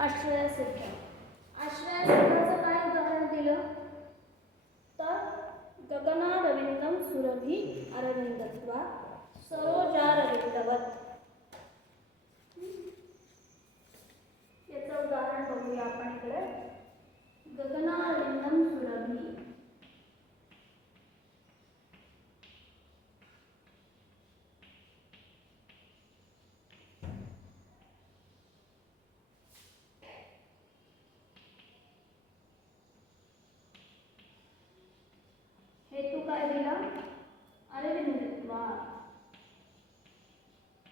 आश्रय सिद्ध आश्रय सिद्धाचं काय उदाहरण दिलं? तर गगना रविंदम सुरभी अरविंदत्वा सरोजा रविंदवत याचं उदाहरण बघूया आपण इकडे. गगना रविंदम सुरभी हेतू काय दिला अरविंदत्वा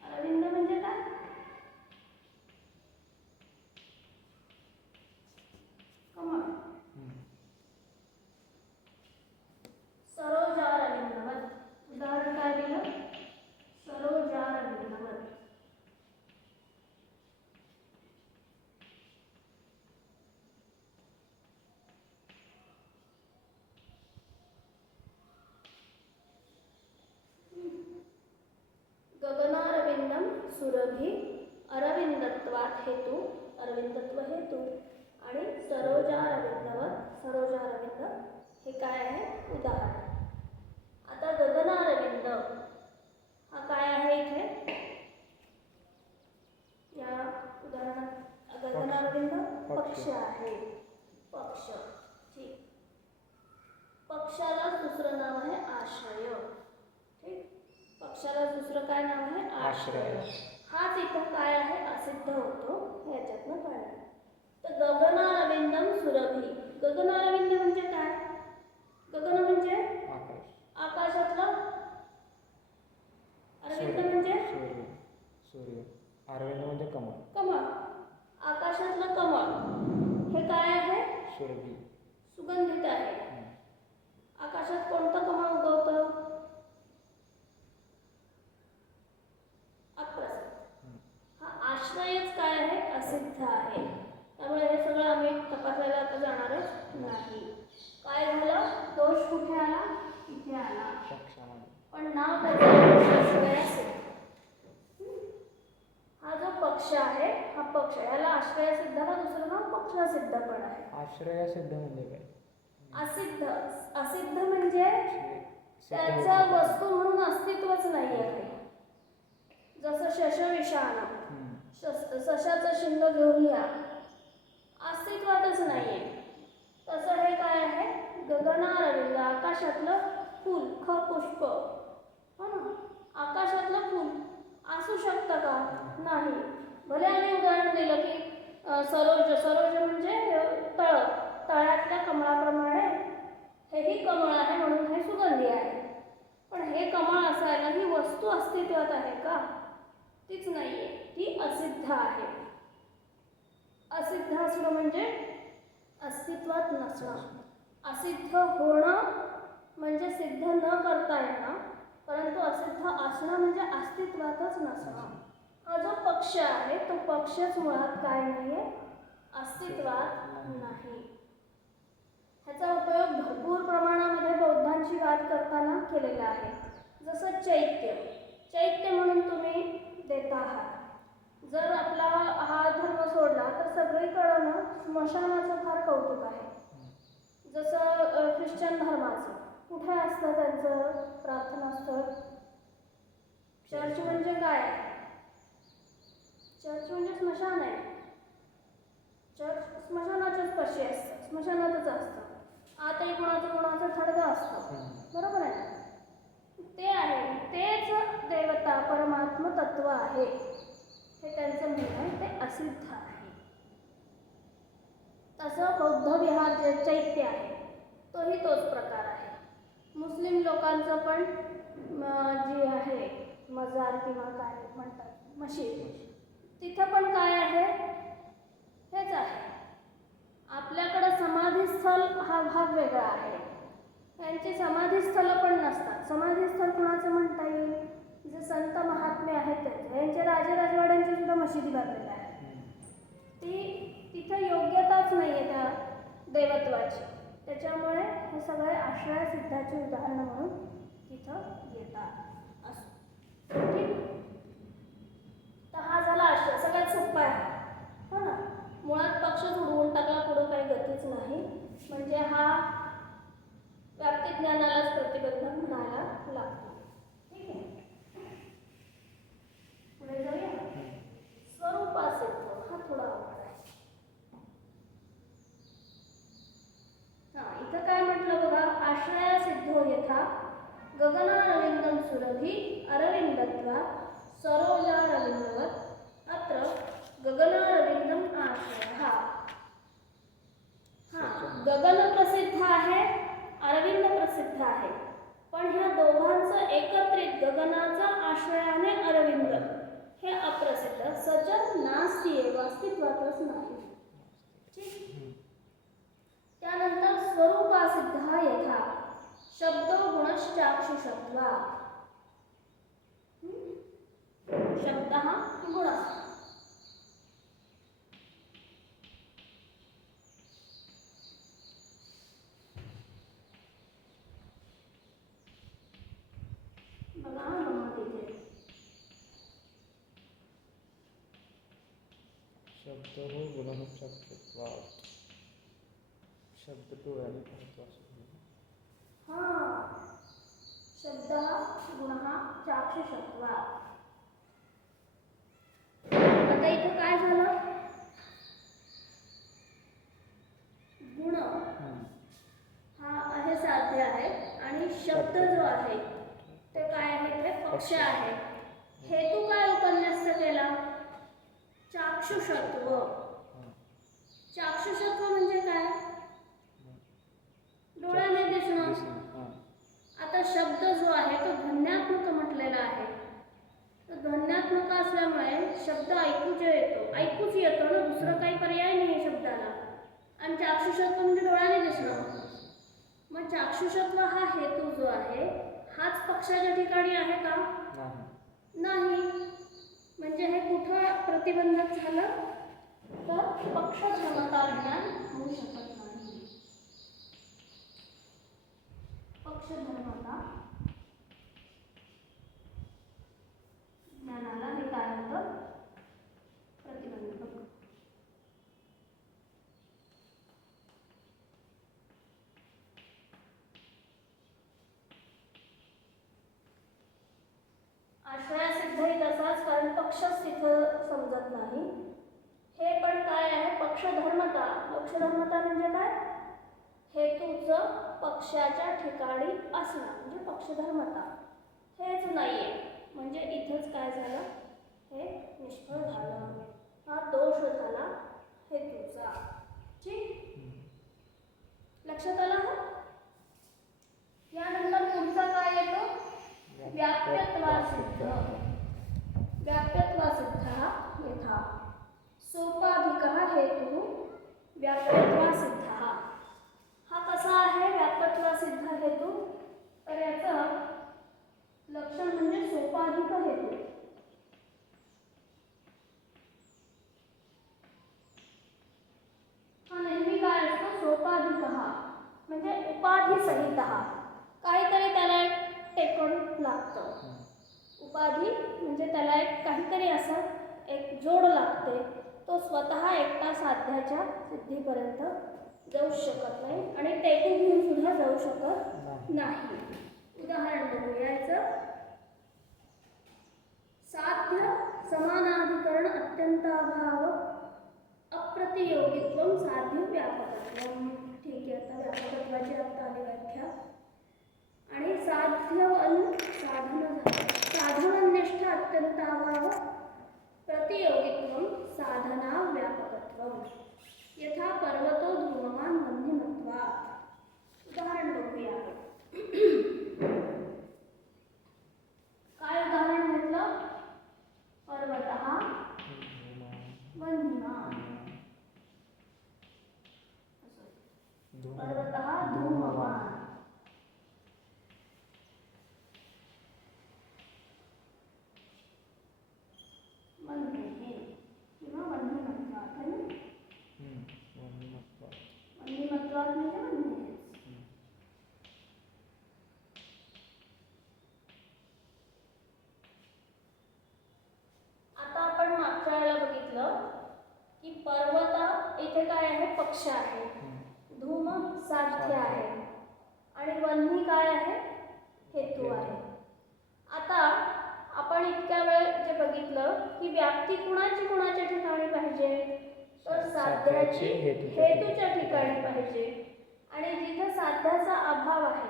अरविंद म्हणजे काय कमळ सरोजा रविंदवत उदाहरण काय दिलं सरोजा रविंदवत गगनारविंदम सुरभी अरविंदत्वात हेतू अरविंदत्व हेतू आणि सरोजा रविंदवत सरोजा रविंद हे काय आहे उदाहरण आता गगनारविंद हा काय आहे इथे या उदाहरणात गगनारविंद पक्ष आहे. पक्ष. ठीक. पक्षाला दुसरं नाव आहे आश्रय. ठीक. पक्षाला दुसरं काय नाव आहे? आश्रय. हाच इथं काय आहे? असिद्ध होतो. ह्याच्यातनं कळणार तर गगनारविंदम सुरभी. गगनारविंद म्हणजे काय? गगन म्हणजे आकाश. आकाशातलं? अरविंद म्हणजे? सूर्य. सूर्य. अरविंद म्हणजे कमळ. कमळ. आकाशातलं कमळ. हे काय आहे? सुगंधित आहे हम्म. आकाशात कोणतं कमळ उगवतं अप्रसिद्ध हम्म. हा आश्रयच काय आहे असिद्ध आहे त्यामुळे हे सगळं आम्ही तपासायला आता जाणारच नाही काय झालं दोष कुठे आला इथे आला पक्षामध्ये पण नाव त्याचं आश्रय सिद्ध हा जो पक्ष आहे हा पक्ष याला आश्रय सिद्ध का पक्ष सिद्ध पण आहे. आश्रय सिद्ध म्हणजे काय? असिद्ध असिद्ध म्हणजे त्याचं. वस्तू म्हणून अस्तित्वच नाही आहे जसं शशविषाण हम्म. शस- सशाचं शिंग घेऊन या. अस्तित्वातच नाही आहे तसं हे काय आहे? गगनारविंद आकाशातलं फूल ख पुष्प हो ना? आकाशातलं फूल असू शकतं का? नाही. भले आम्ही उदाहरण दिलं की सरोज सरोज म्हणजे तळ. तळ्यातल्या कमळाप्रमाणे हेही कमळ आहे म्हणून हे सुगंधी आहे. पण हे कमळ असायला ही वस्तू अस्तित्वात आहे का? तीच नाही आहे ती असिद्ध आहे. असिद्ध असणं म्हणजे अस्तित्वात नसणं. असिद्ध होणं म्हणजे सिद्ध न करता येणं. परंतु असिद्ध असणं म्हणजे अस्तित्वातच नसणं. हा जो पक्ष आहे तो पक्षच मुळात काय नाही आहे अस्तित्वात नाही. ह्याचा उपयोग भरपूर प्रमाणामध्ये बौद्धांची वाद करताना केलेला आहे. जसं चैत्य. चैत्य म्हणून तुम्ही देत आहात. जर आपला हा धर्म सोडला तर सगळीकडं ना स्मशानाचं फार कौतुक आहे. जसं ख्रिश्चन धर्माचं. कुठे असतं त्यांचं प्रार्थनास्थळ? चर्च म्हणजे काय? चर्च म्हणजे स्मशान आहे. चर्च स्मशानाच्याच पशी असतं. स्मशानातच असतं. आतही कोणाचं कोणाचं थडगं असतं. बरोबर आहे? ते आहे. तेच देवता परमात्म तत्व आहे. हे त्यांचं म्हणणं आहे. ते असिद्ध आहे. तसं बौद्ध विहार जे चैत्य आहे तोही तोच प्रकार आहे. मुस्लिम लोकांचं पण जी आहे मजार किंवा काय म्हणतात मशीद. तिथं पण काय आहे? हेच आहे. आपल्याकडं समाधीस्थल हा भाग वेगळा आहे. त्यांची समाधीस्थलं पण नसतात. समाधीस्थल कुणाचं म्हणता येईल? जे संत महात्मे आहेत त्यांचे. यांचे राजे राजवाड्यांच्या सुद्धा मशिदी बांधलेल्या आहेत ती तिथं योग्यताच नाही आहे त्या दैवत्वाची. त्याच्यामुळे हे सगळे आश्रय सिद्धाची उदाहरणं म्हणून तिथं येतात असं ठीक तर हा झाला आश्रय सगळ्यात सोपा आहे हो ना मुळात म्हणजे हा व्याप्ती ज्ञानालाच प्रतिबंधक म्हणायला लागतो ठीक आहे पुढे जाऊया स्वरूपासिद्ध हा थोडा अवघड आहे हा इथं काय म्हटलं बघा आश्रया सिद्धो यथा गगनारविंदम सुरभी अरविंदत्वा सरोजारविंदवत अत्र गगनारविंदम आश्रय हा गगन प्रसिद्ध आहे अरविंद प्रसिद्ध आहे पण ह्या दोघांचं एकत्रित गगनाचा आश्रयाने अरविंद. हे अप्रसिद्ध सजग नास्तीय अस्तित्वातच नाही. त्यानंतर स्वरूपा सिद्धा यथा. शब्दो गुणश्चाक्षुषत्वा शब्द हा गुण असतो बघा हा गंमत इथे हो गुण शब्दत्वात् शब्द डोळ्याने पाहतो असं. हा शब्द गुण चाक्षुषत्वा आता इथं काय झालं गुण. हा आहे साध्य आहे आणि शब्द जो आहे ते काय आहे ते पक्ष आहे हेतू काय चाक्षुषत्व. चाक्षुषत्व म्हणजे काय? डोळ्याने दिसणं. आता शब्द जो आहे तो ध्वन्यात्मक म्हटलेला आहे. तर ध्वन्यात्मक असल्यामुळे शब्द ऐकूच येतो. ऐकूच येतो ना दुसरं काही पर्याय नाही शब्दाला. आणि चाक्षुषत्व म्हणजे डोळ्याने दिसणं. मग चाक्षुषत्व हा हेतू जो आहे हाच पक्षाच्या ठिकाणी आहे का? नाही. म्हणजे हे कुठं प्रतिबंधक झालं? तर पक्ष क्षमता ज्ञान होऊ शकत नाही. पक्ष धर्माला ज्ञानाला हे काय होतं प्रतिबंधक आश्रया सिद्धही तसाच कारण पक्षच तिथं समजत नाही हे पण काय आहे पक्षधर्मता पक्षधर्मता म्हणजे काय? हेतूचं पक्षाच्या ठिकाणी असणं म्हणजे पक्षधर्मता. हेच नाही आहे म्हणजे इथंच काय झालं? हे निष्फळ झालं. हा दोष झाला हेतूचा. ठीक? लक्षात आलं हो? यानंतर पुढचा काय येतो? व्याप्यत्वासिद्ध. व्याप्यत्वासिद्धः यथा. सोपाधिक हेतू व्याप्यत्वासिद्धः हा कसा आहे व्याप्यत्वासिद्ध हेतू? तर याचं लक्षण म्हणजे सोपाधिक हेतू हा नेहमी काय असतो सोपाधिक म्हणजे उपाधी सहित काहीतरी त्याला एक टेकून लागतं उपाधी म्हणजे त्याला एक काहीतरी असं एक जोड लागते तो स्वतः एकटा साध्याच्या सिद्धीपर्यंत जाऊ शकत नाही आणि टेकून घेऊन सुद्धा जाऊ शकत नाही. उदाहरण बघूया याचं. साध्य समानाधिकरण अत्यंताभाव अप्रतियोगित्व साध्य व्यापकत्व. ठीक आहे आता व्यापकत्वाची आता आली व्याख्या. आणि साध्य अन साधन साधननिष्ठ अत्यंताभाव प्रतियोगित्व साधना व्यापकत्व यथा पर्वतो ध्रुवमान बंधिमत्वा उदाहरण बघूया काय उदाहरण घेतलं पर्वत वन्यमान पर्वत धूमवान वन्यहे किंवा वन्यमत्वात है ना वन्यमत्वात म्हणजे वन्यहेच आता आपण मागच्या वेळेला बघितलं की पर्वत इथे काय आहे पक्ष आहे धूम साध्य आहे आणि वन्ही काय आहे हेतू आहे आता आपण इतक्या वेळ जे बघितलं की व्याप्ती कुणाची कुणाच्या ठिकाणी पाहिजे तर साध्याची हेतूच्या ठिकाणी. पाहिजे. आणि जिथं साध्याचा अभाव आहे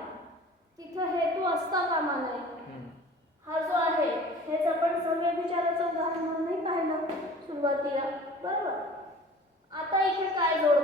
तिथं हेतू असता कामा नये. हा जो आहे हेच आपण सगळे विचाराचं उदाहरण म्हणूनही पाहिलं सुरुवातीला बरोबर? आता इथे काय जोड?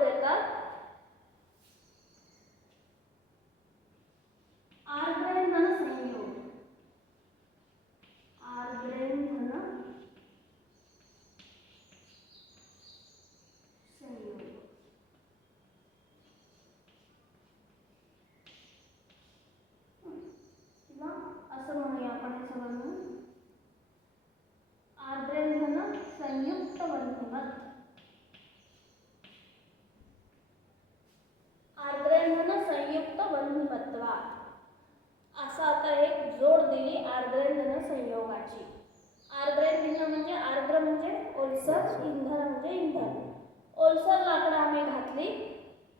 इंधन म्हणजे इंधन. ओलसर लाकडं आम्ही घातली.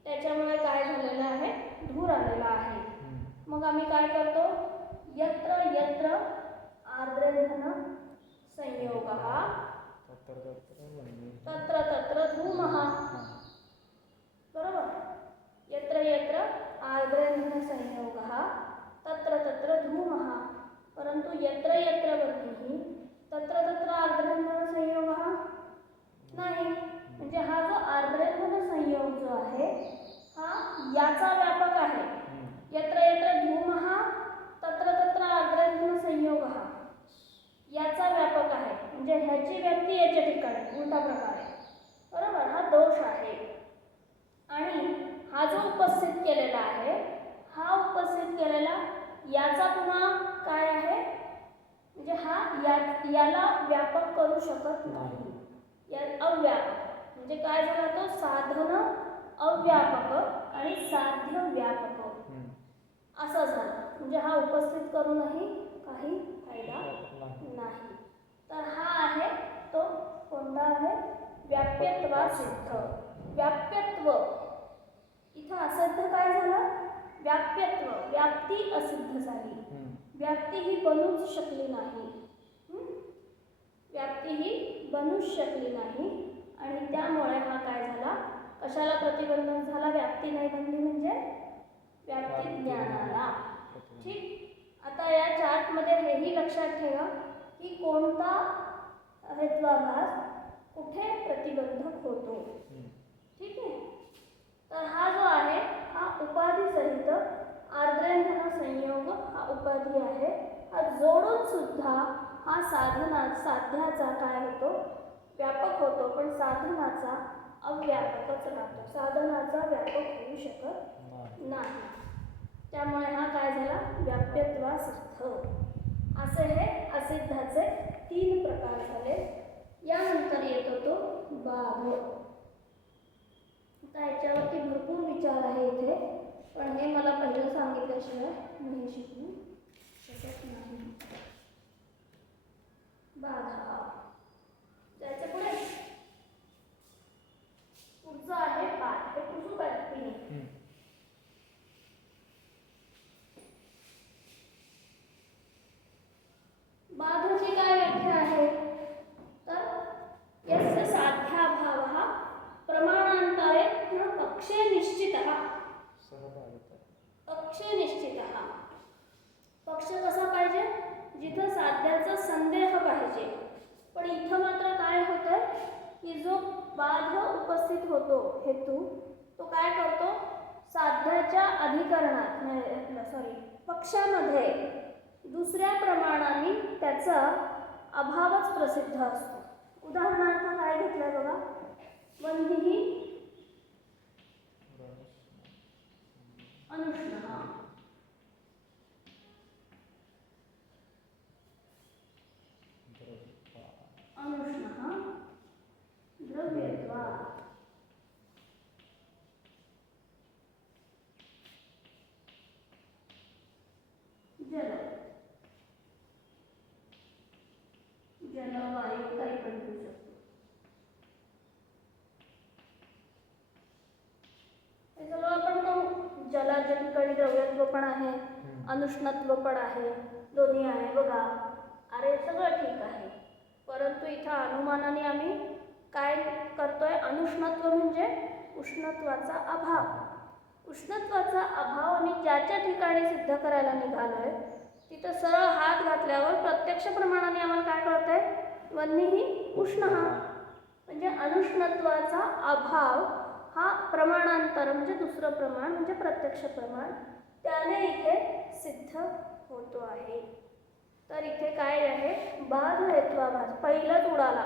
त्याच्यामुळे काय झालेलं आहे? धूर आलेला आहे. हम्म. मग आम्ही काय करतो? यत्र यत्र आर्द्रेंधन संयोग. तत्र तत्र धूमः. बरोबर? यत्र यत्र आर्द्रेंधन संयोग. तत्र तत्र धूमः. परंतु यत्र यत्र वह्निः तत्र तत्र आर्द्रेंधन संयोग? नाही. म्हणजे हा जो आर्द्रेंधन संयोग जो आहे हा याचा व्यापक आहे. यत्र यत्र धूमः तत्र तत्र आर्द्रेंधन संयोगः याचा व्यापक आहे. म्हणजे ह्याची व्यक्ती याच्या ठिकाणी उलटा प्रकार. आहे बरोबर? हा दोष आहे. आणि हा जो उपस्थित केलेला आहे हा उपस्थित केलेला याचा पुन्हा काय आहे? म्हणजे हा या याला व्यापक करू शकत नाही. या अव्यापक. म्हणजे काय झाला तो साधन अव्यापक आणि साध्य व्यापक. असं झालं. म्हणजे हा उपस्थित करूनही काही फायदा नाही. तर हा आहे तो कोणता आहे? व्याप्यत्वा सिद्ध. व्याप्यत्व. इथं असिद्ध काय झालं? व्याप्यत्व. व्याप्ती असिद्ध झाली. व्याप्ती ही बनूच शकली नाही? व्याप्ती ही बनूच शकली नाही. आणि त्यामुळे हा काय झाला? कशाला प्रतिबंधक झाला? व्याप्ती नाही बनली म्हणजे? व्याप्ती ज्ञानाला. ठीक. आता या चार्टमध्ये हेही लक्षात ठेवा की कोणता हेत्वाभास कुठे प्रतिबंधक होतो. ठीक आहे? तर हा जो आहे हा उपाधी सहित आर्द्रेंधन संयोग हा उपाधी आहे. हा जोडून सुद्धा हा साधना साध्याचा काय होतो? व्यापक होतो पण साधनाचा अव्यापकच राहतो. साधनाचा व्यापक होऊ शकत नाही. त्यामुळे हा काय झाला? व्याप्यत्वा सिद्ध असे हे असिद्धाचे तीन प्रकार झाले. यानंतर येतो तो बाध आता याच्यावरती भरपूर विचार आहे इथे. पण हे मला पहिलं सांगितल्याशिवाय नाही शिकू शकत नाही. बाधा. त्याच्या पुढे पुढचं आहे पाठ. हे पुसू काय. बाधाची व्याख्या आहे? तर यस्य साध्याभावः प्रमाणांतरे न पक्षे निश्चितः. पक्षे निश्चितः. पक्ष कसा पाहिजे? जिथं साध्याचा संदेह पाहिजे. पण इथं मात्र काय होतं की जो बाध उपस्थित होतो हेतू तो काय करतो? साध्याच्या अधिकरणात म्हणजे, सॉरी पक्षामध्ये दुसऱ्या प्रमाणाने त्याचा अभावच प्रसिद्ध असतो. उदाहरणार्थ काय घेतलं बघा? वंदिही अनुष्ण. अनुष्णः द्रव्यत्वात् जल जलवायू काही पण घेऊ शकतो हे सगळं आपण तो जलाजलकडे द्रव्यत्व पण आहे अनुष्णत्व पण आहे दोन्ही आहे बघा अरे सगळं ठीक आहे. परंतु इथं अनुमानाने आम्ही काय करतोय? अनुष्णत्व म्हणजे उष्णत्वाचा अभाव. उष्णत्वाचा अभाव आम्ही ज्याच्या ठिकाणी सिद्ध करायला निघालोय तिथं सरळ हात घातल्यावर प्रत्यक्ष प्रमाणाने आम्हाला काय कळतंय? आहे वन्नीही उष्ण हा. म्हणजे अनुष्णत्वाचा अभाव हा प्रमाणांतर म्हणजे दुसरं प्रमाण म्हणजे प्रत्यक्ष प्रमाण त्याने इथे सिद्ध होतो आहे. तर इथे काय आहे? बाध हेत्वाभास पहिलाच उडाला.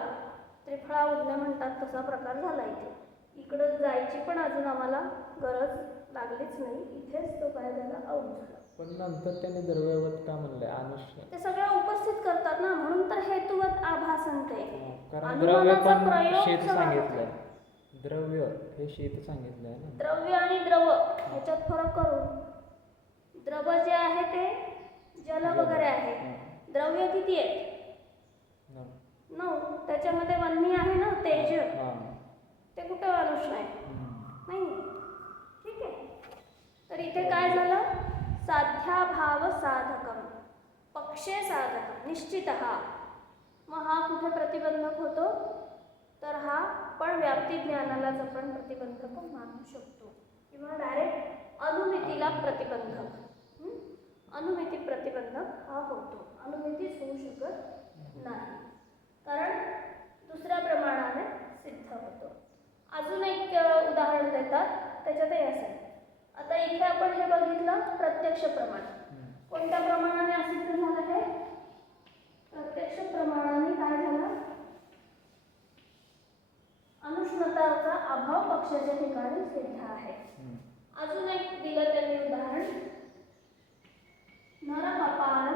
त्रिफळा उडणे म्हणतात तसा प्रकार झाला इथे. इकडं जायची पण अजून आम्हाला गरज लागलीच नाही. इथेच तो काय झाला? आऊट झाला. पण नंतर त्याने द्रव्यवत का म्हणलंय अनुष्ण ते सगळं उपस्थित करतात ना? म्हणून तर हेतुवत आभास आणते कारण द्रव्य अनुमानाचा पण प्रयोग शेत सगळा सांगितलंय. द्रव्य हे शेत सांगितलंय ना? द्रव्य आणि द्रव ह्याच्यात फरक करू द्रव जे आहे ते जल वगैरे आहे. हं. द्रव्य किती आहेत? न- नऊ. त्याच्यामध्ये वन्नी आहे ना तेज. ते कुठे अनुष्ण आहे. नाही. ठीक आहे. तर इथे काय झालं? साध्याभाव साधकम पक्षे साधकम. निश्चित. मग हा कुठे प्रतिबंधक होतो? तर हा पण व्याप्ती ज्ञानालाच आपण प्रतिबंधक मानू शकतो. किंवा डायरेक्ट अनुमितीला प्रतिबंधक? अनुमिती प्रतिबंधक हा होतो. अनुमितीच होऊ शकत नाही. कारण दुसऱ्या प्रमाणाने सिद्ध होतो. अजून एक उदाहरण देतात. त्याच्यातही असेल. आता इथे आपण हे बघितलं प्रत्यक्ष प्रमाण. कोणत्या प्रमाणाने असिद्ध झालं हे? प्रत्यक्ष प्रमाणाने काय झालं? अनुष्णताचा अभाव पक्षाच्या ठिकाणी सिद्ध आहे. अजून एक दिलं त्यांनी उदाहरण. नरकपाल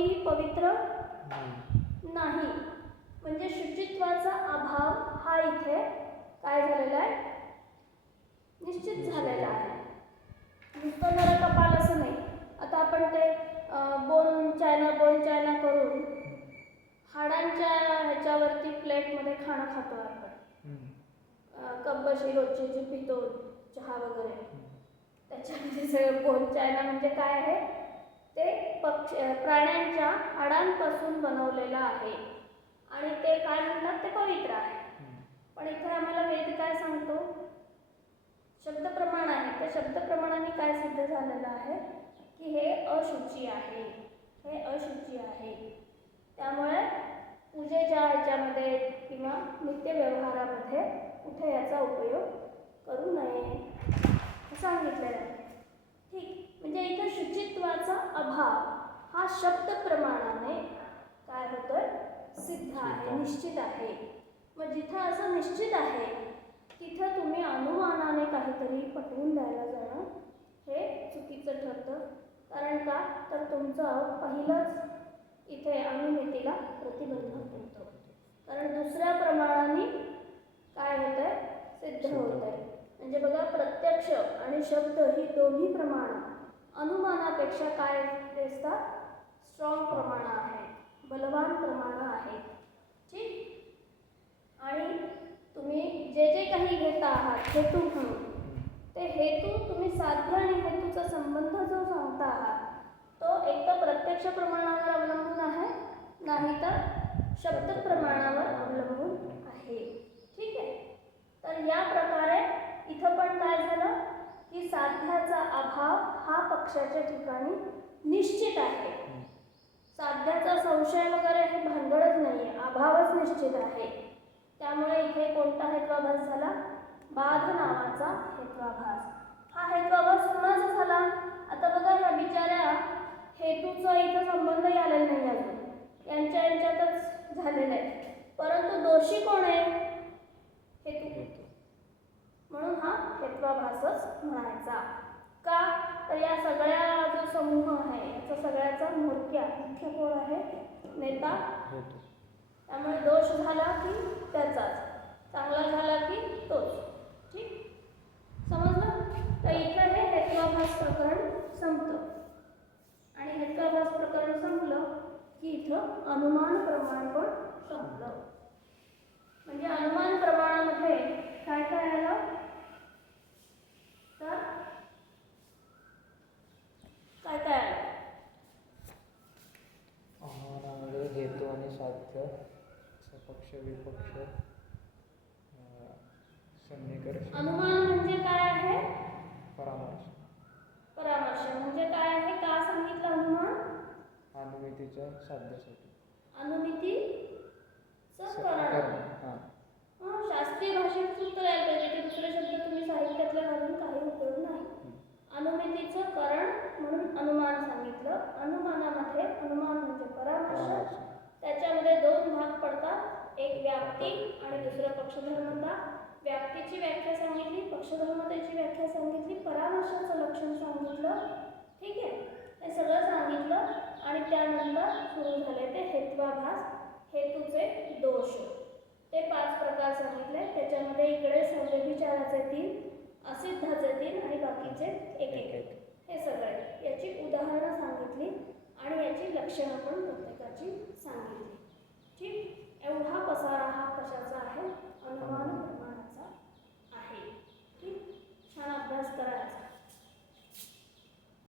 माणसाची कवटी ही पवित्र नाही. म्हणजे शुचित्वाचा अभाव हा इथे काय झालेला आहे? निश्चित झालेला आहे. नुसतं कपाल असं नाही. आता आपण ते बोन चायना बोन चायना करून हाडांच्या ह्याच्यावरती प्लेटमध्ये खाणं खातो आपण. कब्बशी रोजची जी पितो चहा वगैरे. त्याच्यामध्ये सगळं बोन चायना म्हणजे काय आहे? ते पक्ष प्राण्यांच्या हाडांपासून बनवलेलं आहे. आणि ते काय म्हणतात? ते पवित्र आहे. पण इथे आम्हाला वेद काय सांगतो? शब्द प्रमाण आहे. त्या शब्द प्रमाणाने काय सिद्ध झालेलं आहे? की हे अशुची आहे. हे अशुची आहे. त्यामुळे पूजेच्या ह्याच्यामध्ये किंवा नित्य व्यवहारामध्ये कुठे याचा उपयोग करू नये. सांगितलेलं आहे ठीक. म्हणजे इथे शुचित्वाचा अभाव हा शब्द प्रमाणाने काय होतोय? सिद्ध आहे निश्चित आहे. मग जिथं असं निश्चित आहे तिथं तुम्ही अनुमानाने काहीतरी पटवून द्यायला जाणं हे चुकीचं ठरतं. कारण का? तर तुमचं पहिलंच इथे अनुमितीला प्रतिबंधक होतं. कारण दुसऱ्या प्रमाणाने काय होतंय? सिद्ध होत आहे म्हणजे बघा प्रत्यक्ष आणि शब्द ही दोन्ही प्रमाण अनुमानापेक्षा काय दिसतात स्ट्रॉंग प्रमाण आहे. बलवान प्रमाण आहे. ठीक आणि तुम्ही जे जे काही घेता आहात हेतू म्हणून. ते हेतू तुम्ही साध्य आणि हेतूचा संबंध जो सांगता आहात तो एक तर प्रत्यक्ष प्रमाणावर अवलंबून आहे नाही तर शब्द प्रमाणावर अवलंबून आहे. ठीक आहे? तर या प्रकारे इथं पण काय झालं? की साध्याचा अभाव हा पक्षाच्या ठिकाणी निश्चित आहे. साध्याचा संशय वगैरे हे भानगडच नाही आहे अभावच निश्चित आहे. त्यामुळे इथे कोणता हेत्वाभास झाला? बाध नावाचा हेत्वाभास. हा हेत्वाभास कुणाचा झाला? आता बघा ह्या बिचाऱ्या हेतूचा इथं संबंध आलेला नाही अजून. यांच्या यांच्यातच झालेला आहे. परंतु दोषी कोण आहे? हेतू. म्हणून हा हेत्वाभासच म्हणायचा. का? तर या सगळ्या जो समूह आहे याचा सगळ्याचा म्होरक्या मुख्य कोण आहे? नेता. त्यामुळे दोष झाला की त्याचाच. चांगला झाला की तोच. ठीक? समजलं? तर इथं हे हेत्वाभास प्रकरण संपतं. आणि हेत्वाभास प्रकरण संपलं की इथं अनुमान प्रमाण पण संपलं म्हणजे अनुमान प्रमाणामध्ये काय काय आलं तर काय काय आलं आव्हानामध्ये हेतू आणि साध्य सपक्ष विपक्ष अं, सन्निकर्ष अनुमान म्हणजे काय आहे परामर्श परामर्श म्हणजे काय आहे का सांगितलं अनुमान अनुमितीच्या साध्यासाठी अनुमितीचं स- करण करण, हां हं, शास्त्रीय भाषेत सूत्र यायला पाहिजे की दुसरे शब्द तुम्ही साहित्यातले घालून काही उपयोग नाही अनुमितीचं करण म्हणून अनुमान सांगितलं अनुमानामध्ये अनुमान म्हणजे परामर्श परामर्श त्याच्यामध्ये दोन भाग पडतात एक व्याप्ती आणि दुसरं पक्षधर्मता व्याप्तीची व्याख्या सांगितली पक्षधर्मतेची व्याख्या सांगितली परामर्शाचं लक्षण सांगितलं. ठीक आहे? हे सगळं सांगितलं आणि त्यानंतर सुरू झाले ते हेत्वाभास हेतूचे दोष. ते पाच प्रकार सांगितले. त्याच्यामध्ये इकडे संवेभिचाराचे तीन असिद्धाचे तीन आणि बाकीचे एक एक. एक एक. हे सगळे. याची उदाहरणं सांगितली आणि याची लक्षणं पण प्रत्येकाची सांगितली. ठीक? एवढा पसारा हा कशाचा आहे? अनुमान प्रमाणाचा आहे. ठीक? छान अभ्यास करायचा.